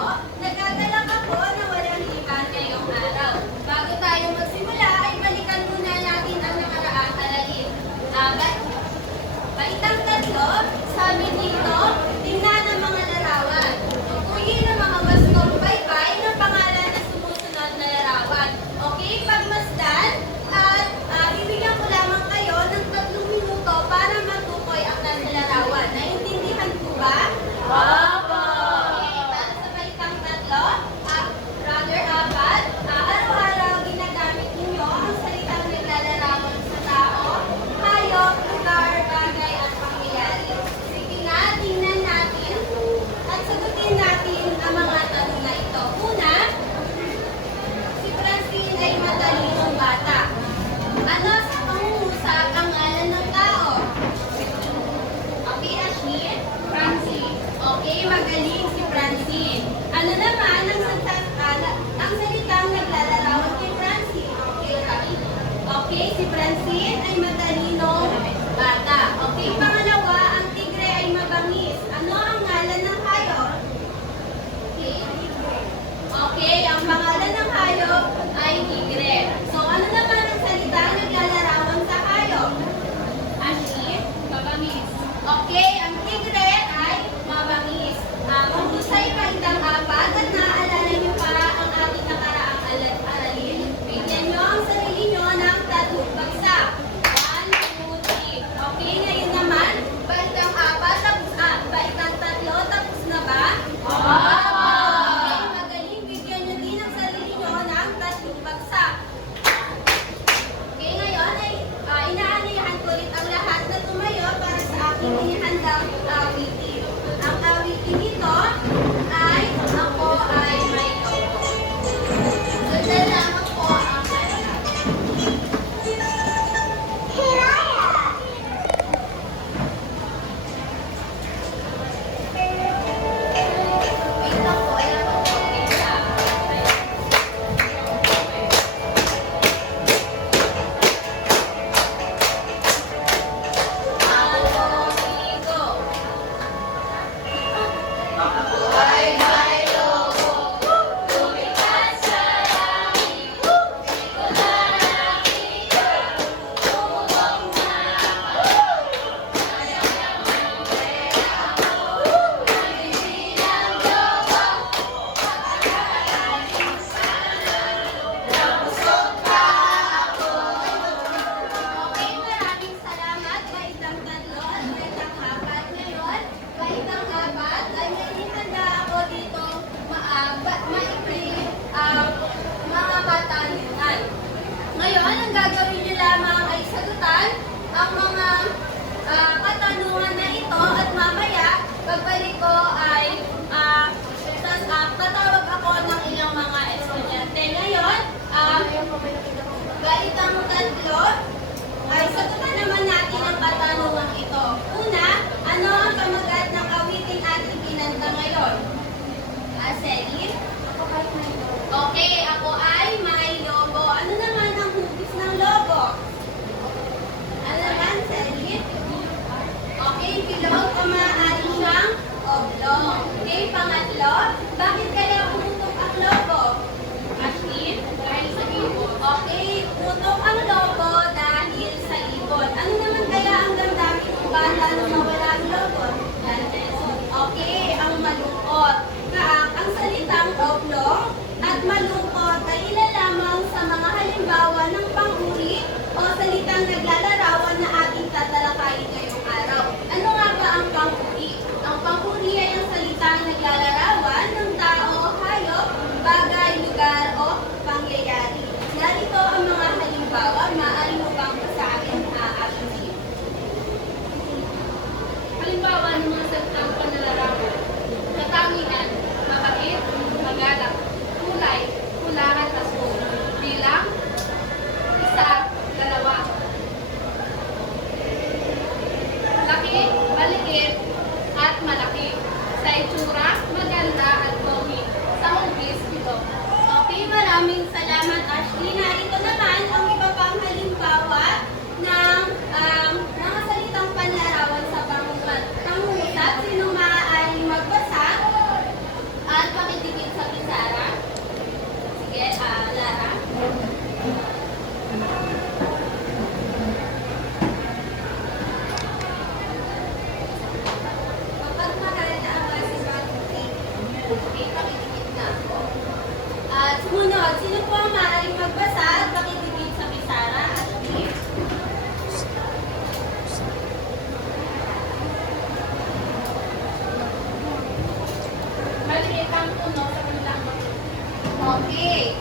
po, nagkagalak ako na walang liban ngayong araw. Bago tayo magsimula ay balikan muna natin ang nakaraang aralin. Baitang tatlo, sabi dito, tingnan ang mga larawan. Tukuyin ang mga wastong baybay ng pangalan na sumusunod na larawan. Okay, pagmasdan at bibigyan ko lamang kayo ng 3 minuto para matukoy ang nasa larawan. Naintindihan po ba? Opo! Okay, para sa baitang tatlo, brother Abad, araw-araw ginagamit ninyo ang salitang naglalarawan sa tao, hayop, lugar, bagay at pangyayari. Sige nga, tingnan natin at sagutin natin ang mga tanong na ito. Una, si Francine ay matalinong bata. Ano sa pangungusap ang ngalan ng tao? Okay, Ashley? Francine. Okay, magaling si Francine. Ano naman ang salitang naglalarawan kay Francine? Okay, Ravi. Okay, si Francine ay matalinong bata. Okay, pangalawa, ang tigre ay mabangis. Ano ang ngalan ng hayop? Okay. Okay, ang pangalan ng hayop ay tigre. So, ano naman ang salitang naglalarawan sa hayop? Ashley? Mabangis. Okay, ang tigre ay mabangis. Mahusay pa itang apat at naaalala niyo pa ang ating nakaraang aralin. Bigyan niyo ang sarili niyo ng tatlong bagsak. 1, 2, 3. Okay, ngayon naman, baitang apat tapos baitang tatlo tapos na ba? Okay, magaling. Bigyan niyo din ang sarili niyo ng tatlong bagsak. Okay, ngayon ay inaanihan ko ulit ang lahat na tumayo para sa aking inihandang awitin. Ang awitin nito ay Ako ay may lobo. Sundan lamang po ang kanta. Wait lang po, ayan po. Okay, maraming salamat. Baitang tatlo at baitang apat. Ngayon, baitang apat ay may inihanda ako dito maikli mga katanungan. Ngayon, ang gagawin niyo lamang ay sagutan ang mga katanungan na ito at mamaya, pagbalik ko ay tatawag ako ng ilang mga estudyante. Ngayon, baitang tatlo, ay sagutan naman natin ang katanungan ito. Una, ano ang kamagat ng awiting ating kinanta ngayon? Celine? Okay, ako ay may lobo. Ano naman ang hugis ng lobo? Ano naman, Celine? Okay, bilog o maaari siyang oblong. Okay, pangatlo, bakit kaya umutok ang lobo? Ashley? Dahil sa ibon. Okay, umutok ang lobo dahil sa ibon. Ano naman kaya ang damdamin ng bata nung nawala ang lobo? Okay, ang malungkot. Ang salitang oblong at malungkot ay ilan lamang sa mga halimbawa ng pang-uri o salitang naglalarawan na ating tatalakayin ngayong araw. Ano nga ba ang pang-uri? Ang pang-uri ay ang salitang naglalarawan ng tao Okay, pakidikit na ako. At sumunod, sino po ang maaaring magbasa at pakidikit sa Bisara at Flip? Maliit ang puno sa kanilang Okay.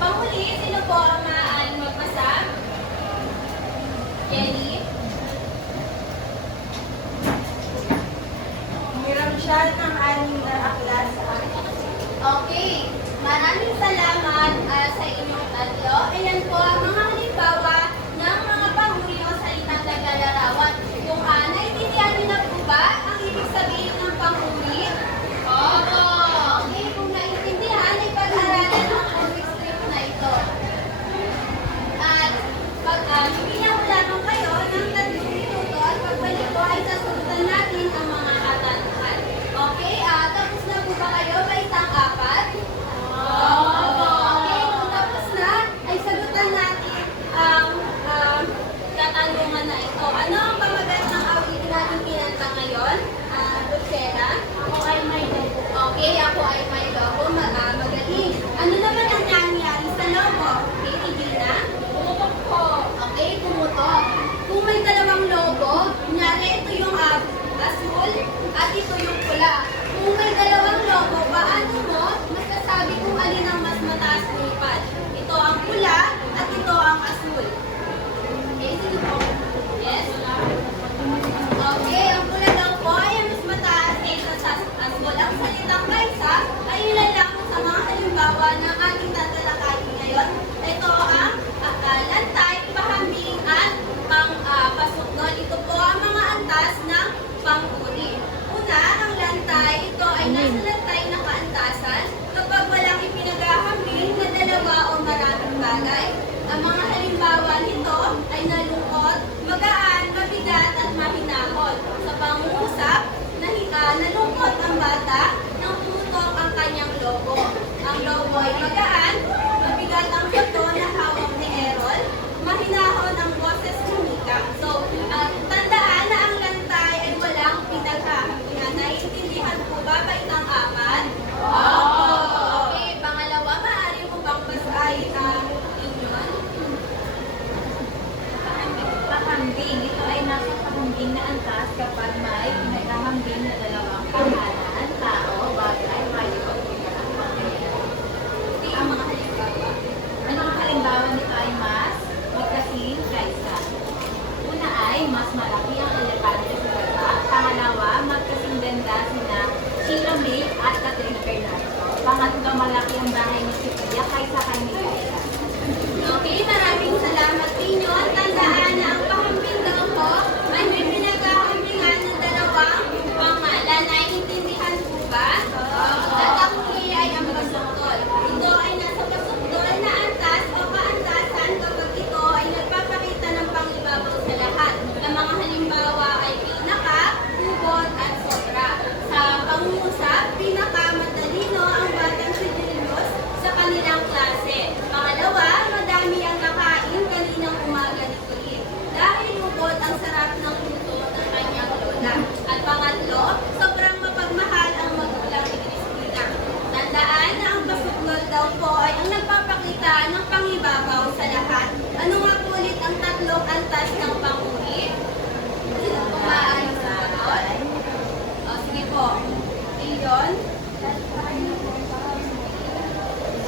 Panghuli, sino po ang maaaring magbasa? Kelly? Hiram siya ng anim na aklas sa akin. Okay. Maraming salamat sa inyong tatlo. Ayan po ang mga halimbawa ng mga panghuli o salitang naglalarawan. Kung naiintindihan niyo na po ba ang ibig sabihin ng panghuli? Opo! Okay, kung naiintindihan, ay pag-aralan ang comic strip na ito. At bibigyan ko lamang kayo ng 3 minuto at pagbalik ko ay sasagutan natin ang mga katanungan. Okay, tapos na po ba kayo ba isang 4? Opo! Okay, kung tapos na, ay sagutan natin ang katanungan na ito. Ano ang pamagat ng awitin natin kinanta ngayon? Lucera? Ako ay may logo. Okay, ako ay may logo. Magaling. Ano naman ang nangyari sa logo? Okay, Regina? Pumutok po. Okay, pumutok. Kung may dalawang logo, kunyari ito yung asul at ito yung pula. Kung may dalawang logo, paano mo masasabi kung alin ang mas mataas lumipad? Ito ang pula at ito ang asul. Okay, sino po? Yes? Okay, ang pula daw po ay ang mas mataas kaysa sa asul. Ang salitang kaysa ay ilan lang sa mga halimbawa ng ating tatalakayin ngayon. Ito ang lantay, pahambing at pasuknol. Ito po ang mga antas ng panghuli. Una, ang lantay, ito ay nasa lantay na kaantasan kapag walang ipinaghahambing na dalawa o maraming bagay. Ang mga halimbawa nito ay nalungkot, magaan, mabigat at mahinahon. Sa pangungusap, nalungkot ang bata nang pumutok ang kanyang logo. Ang logo ay magaan, mabigat ang foto na hawak ni Errol, mahinahon ang boses ni Mika. So, tandaan na ang lantay ay walang pinaghahampihan. Naiintindihan po ba ba itang 4? Opo! Okay, pangalawa, maaari mo bang basahin inyon? Pahambing. Ito ay nasa pahambing na antas kapag may pinagahambing na dalawang pangalan, tao, bagay, hayop, Okay, ang mga halimbawa. Anong halimbawa nito ay mas magkasing kaysa? Una ay mas malaki ang elepante sa baba. Pangalawa, magkasing ganda sina Sheila May at Catherine Bernardo. Pangatlo, malaki ang bahay ni Sophia kaysa kay Miguel. Okay, maraming salamat ninyo. At tandaan na ang pahambing daw po ay may pinaghahambingan ng dalawang pangalan. Naiintindihan po ba? At ang huli ay ang pasukdol. Ito ay nasa pasukdol na antas o kaantasan kapag ito ay nagpapakita ng pangibabaw sa lahat. Ang mga halimbawa ay pinaka, kubot at sobra. Sa pangungusap, pinaka, matalino ang batang si Julius sa kanilang klase. Pangalawa, madami ang nakain kaninang umaga ni Colin. Dahil ubod ang sarap ng luto ng kanyang lola. At pangatlo, sobrang mapagmahal ang magulang ni Christina. Tandaan na ang basuklol daw po ay ang nagpapakita ng pangibabaw sa lahat. Ano nga po ulit ang tatlong antas ng panghuli? Sino po maaaring sumagot? O, sige po. Iyon.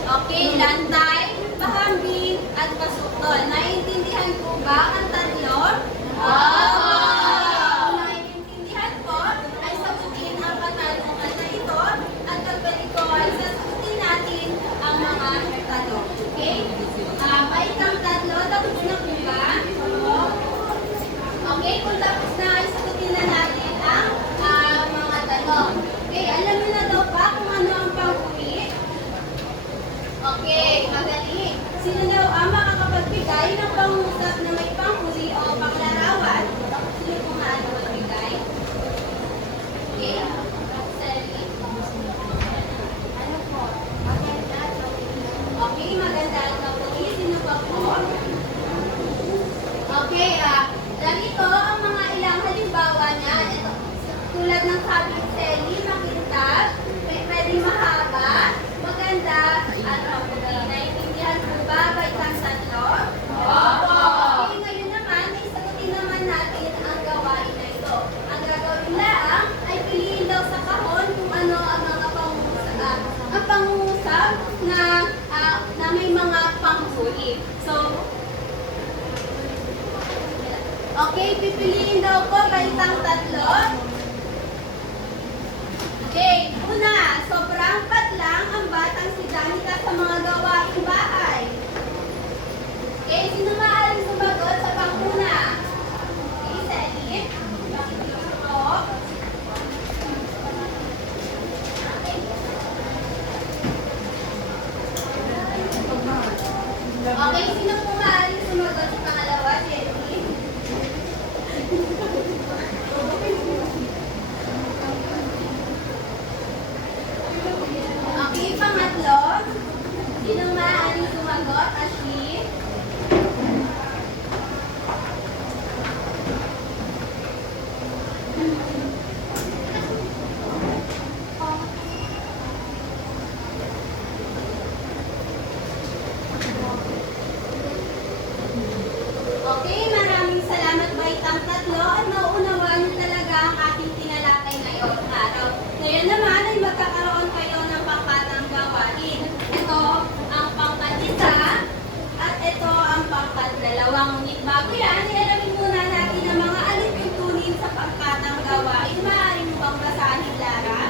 Okay, lantay, pahambing, at pasukdol. Naiintindihan po ba ang tatlo? Opo! Kung naiintindihan po, ay sagutin ang katanungan na ito at pagbalik ko ay sasagutin natin ang mga tanong. Okay? Paikang tatlo, tapos na po ba? Okay, kung tapos na, ay sagutin na natin ang mga tanong. Okay, alam niyo na daw ba kung ano ang panghuli? Okay, magaling. Sino daw ang makakapagbigay ng pangungusap na may panghuli o panglarawan? Sino po maaaring magbigay? Okay, Sally. Ano po? Maganda at mabuti. Okay, maganda at mabuti. Sino pa po? Okay, ganito ang mga ilang halimbawa niya. Ito, tulad ng sabi ni Sally, baitang tatlo. Okay, una, sobrang patlang ang batang si Danica sa mga gawaing bahay. Okay, sino maaaring sumagot sa panguna? Okay, Sally. O. Okay, sino po maaaring sumagot sa pangalawa, Jenny? Okay, pangatlo. Sino maaaring sumagot, Ashley? Okay, maraming salamat baitang tatlo at nauunawaan niyo talaga ang ating tinalakay ngayong araw. Ngayon naman ay magkakaroon kayo ng pangkatang gawain. Ito ang pangkat-isa at ito ang pangkat-dalawa. Ngunit bago yan, ialamin muna natin ang mga alituntunin sa pangkatang gawain. Maaari mo bang basahin, Lara?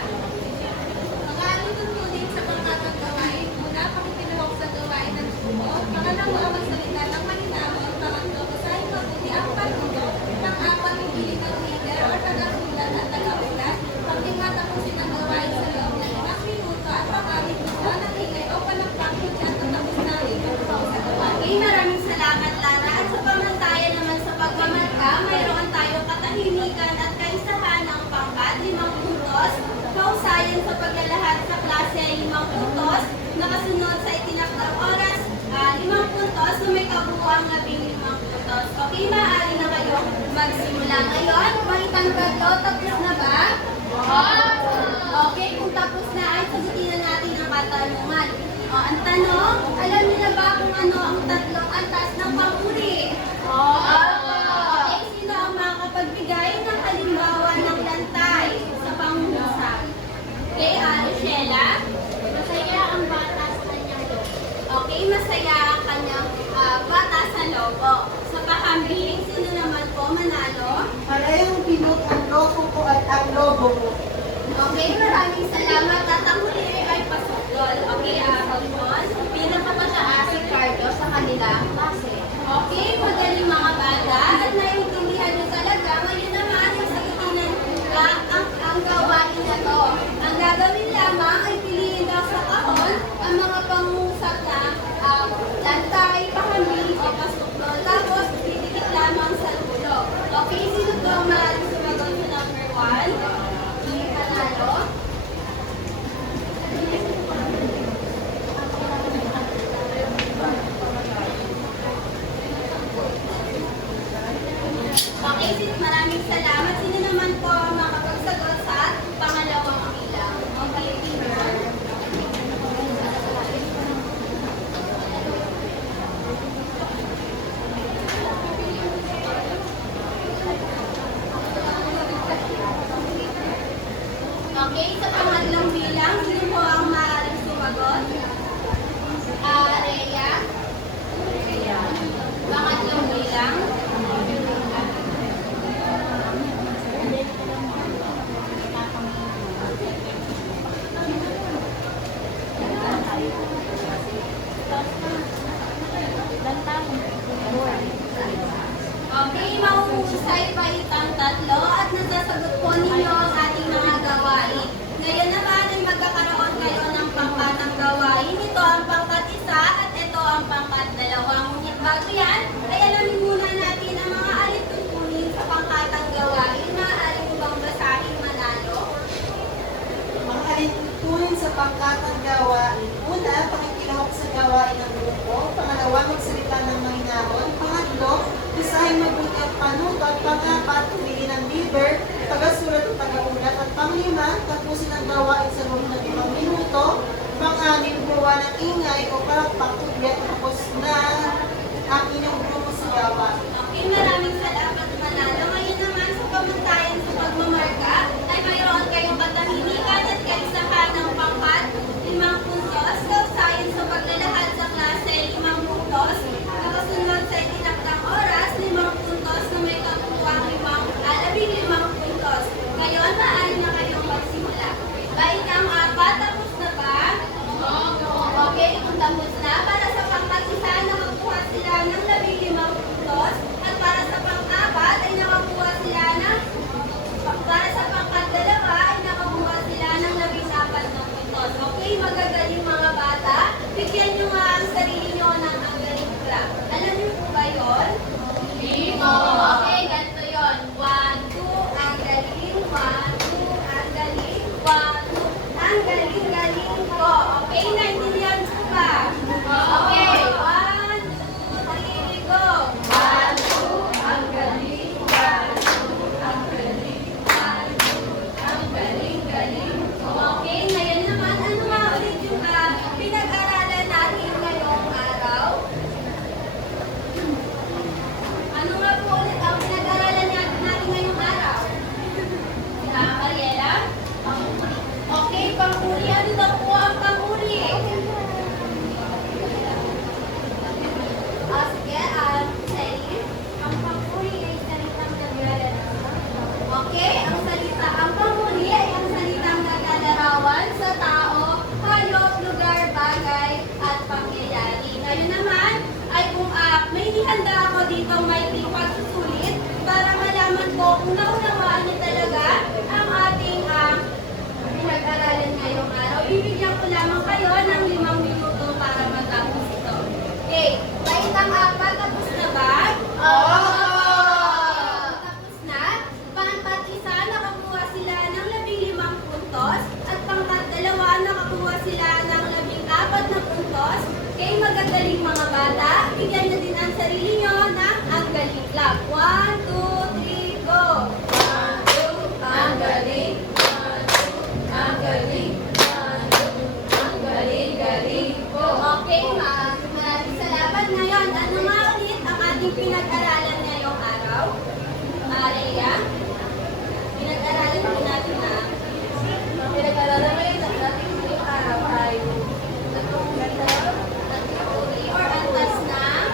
Mga alituntunin sa pangkatang gawain. Una, pakikinuhok sa gawain ng grupo. Pangalawa, magsalita ng mahinahon. Pangatlo, basahin mabuti ang panuno. Pang-apat, pumili ng leader o tagasulat at tagaulat. Pang-lima, tapusin ang gawain sa loob ng 5 minuto. At pang-anim, gusto ng ingay o palakpak kung siya tatapos na ang limang sa gawain. Okay, maraming salamat, Lara. At sa pamantayan naman sa pagmamarka, mayroon tayong katahimikan at kaisahan ng pangkat, 5 puntos, kausayan sa paglalahad sa klase, 5 puntos, nakasunod sa itinakdang oras, 5 puntos, na may kabuuang 15 puntos. Okay, maaari na kayo magsimula ngayon. Baitang tatlo, tapos na ba? Okay, kung tapos na ay sagutin na natin ang katanungan. O, ang tanong, alam niyo na ba kung ano ang tatlong antas ng panguri? Okay, sino ang makakapagbigay ng halimbawa ng lantay sa pangusap? Okay, Rochella? Masaya ang bata sa kanyang loob. Okay, masaya ang kanyang bata sa lobo. Sa pakambing, sino naman po manalo? Parehong pinot ang lobo ko at ang lobo mo. Okay, maraming salamat. At ang huli ay pasuklol. Okay, Alphonse. Pinakamataas si Cardo sa kanilang klase. Okay, magaling mga bata. At naiintindihan nyo talaga. Ngayon naman, yung sagutin ang gawain na to. Ang gagawin lamang ay piliin daw sa kahon ang mga pangusap na lantay, pakambing o pasuklol. Tapos, didikit lamang sa dulo. Okay, sino to ang maaaring sumagot sa number 1? Panalo. Okay, maraming salamat. Sino naman po ang makapagsagot sa pangalawang bilang? Okay, Peter. Okay, sa pangatlong bilang, sino po ang maaaring sumagot? Rhea? Pangatlong bilang? Okay, mahuhusay pa itang tatlo at nasasagot po ninyo ang ating mga gawain. Ngayon naman ay magkakaroon kayo ng pangkatang gawain. Ito ang pangkat-isa at ito ang pangkat-dalawa. Ngunit bago yan, ay alamin muna natin ang mga alituntunin sa pangkatang gawain. Maaari mo bang basahin, Manalo? Mga alituntunin sa pangkatang gawain. Una, pakikilahok sa gawain ng grupo. Pangalawa, magsalita ng mahinahon. Pangatlo, isahin mabuti ang panuto. At pang-apat, pumili ng leader, tagasulat at tagaulat. At pang-lima, tapusin ang gawain sa loob ng 5 minuto. Pang-anim, gawa ng ingay o palakpak kundi at tapos na ang inyong grupo sa gawain. Okay, maraming salamat, Manalo. Ngayon naman sa pamantayan sa pagmamarka ay mayroon kayong katahimikan at kaisahan ng pangkat, 5 puntos, kausayan sa paglalahad sa klase, 5 puntos, nakasunod sa itinakdang oras, 5 puntos na may kabuuang 15 bigyan nyo nga ang sarili nyo ng ang galing clap. Alam niyo po ba yun? Okay, ganito yun. 1, 2, ang galing. 1, 2, ang galing. 1, 2, ang galing-galing ko. Okay, naintindihan ko ba? Okay, 1, 2, 3, go. 1, 2, ang galing. 1, 2, ang galing. 1, 2, ang galing-galing ko. Okay, ngayon naman, ano nga ulit yung pinag-aralan natin ngayong araw? Ano nga po ulit ang pinag-aralan natin ngayong araw? Mariela? Okay, panghuli. Ano daw po ang panghuli? Sige, Celine. Ang panghuli ay salitang naglalarawan. Okay, ang panghuli ay ang salitang naglalarawan sa tao, hayop, lugar, bagay, at pangyayari. Ngayon naman, ay kung may nihanda ako dito may pagsusulit para malaman ko kung naunawaan niyo talaga ang ating pinag-aralan ngayong araw. Bibigyan ko lamang kayo ng 5 minuto para matapos ito. Okay, kahit ang apat, tapos na ba? Tapos na. Pangkat isa, nakakuha sila ng 15 puntos. At pangkat dalawa, nakakuha sila ng 14 na puntos. Okay, magagaling mga bata. Bigyan na din ang sarili nyo ng ang galing clap. 1, 2, 3, go! 1, 2, ang galing. 1, 2, ang galing. 1, 2, ang galing-galing ko. Okay, maraming salamat. Ngayon, ano nga ulit ang ating pinag-aralan ngayong araw? Maria, pinag-aralan po natin na pinag-aralan ngayon ng ating ngayong araw ay or antas ng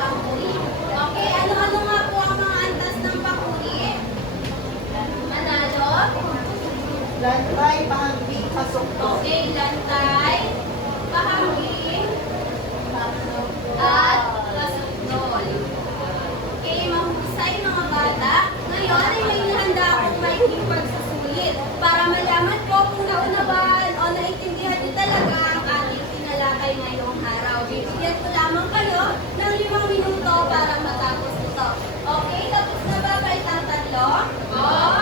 panghuli. Okay, ano-ano nga po ang mga antas ng panghuli? Manalo? Lantay, pahambing, pasok. Okay, lantay, pahangin, at kasundol. Okay, mahusay mga bata. Ngayon ay may handa akong maikling pagsusulit para malaman ko kung naunawaan o naintindihan niyo talaga ang ating tinalakay ngayong araw. Bibigyan ko lamang kayo ng 5 minuto para matapos ito. Okay, tapos na ba kayo tatatlo? Oo!